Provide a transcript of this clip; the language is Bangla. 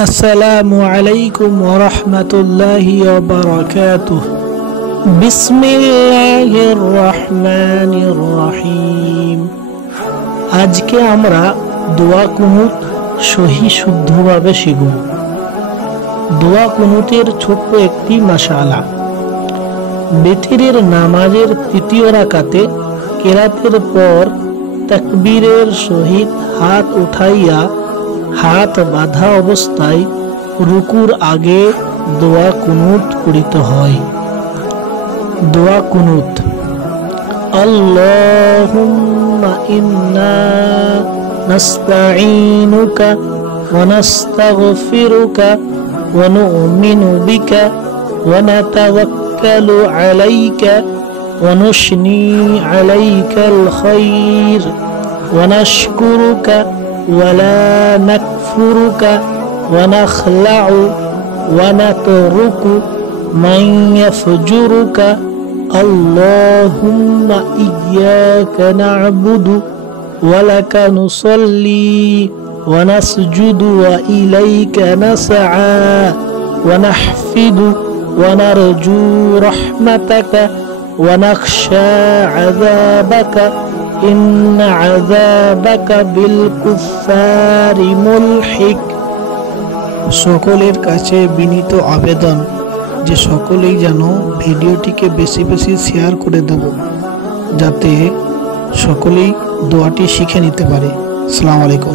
আসসালামু আলাইকুম ওয়া রাহমাতুল্লাহি ওয়া বারাকাতুহু। বিসমিল্লাহির রহমানির রহিম। আজকে আমরা দোয়া কুনুত সহি শুদ্ধভাবে শিখব। দোয়া কুনুতের ছোট্ট একটি মাশআলা। বিতরের নামাজের তৃতীয় রাকাতে কেরাতের পর তাকবীরের সহিত হাত উঠাইয়া হাত বাঁধা অবস্থায় রুকুর আগে দোয়া কুনুত করিতে হয়। দোয়া কুনুত: আল্লাহুম্মা ইন্না নাস্তাঈনুকা ওয়া নাস্তাগফিরুকা ওয়া নু'মিনু বিকা ওয়া নাতাওয়াক্কালু আলাইকা ওয়া নুসনি আলাইকাল খায়র ওয়া নাশকুরুকা ولا نكفرك ونخلع ونترك من يفجرك اللهم إياك نعبد ولك نصلي ونسجد وإليك نسعى ونحفد ونرجو رحمتك ونخشى عذابك إن عذابك بالكفار ملحق। সকলের কাছে বিনীত আবেদন যে সকলেই যেন ভিডিওটিকে বেশি বেশি শেয়ার করে দেব, যাতে সকলেই দোয়াটি শিখে নিতে পারে। আসসালামু আলাইকুম।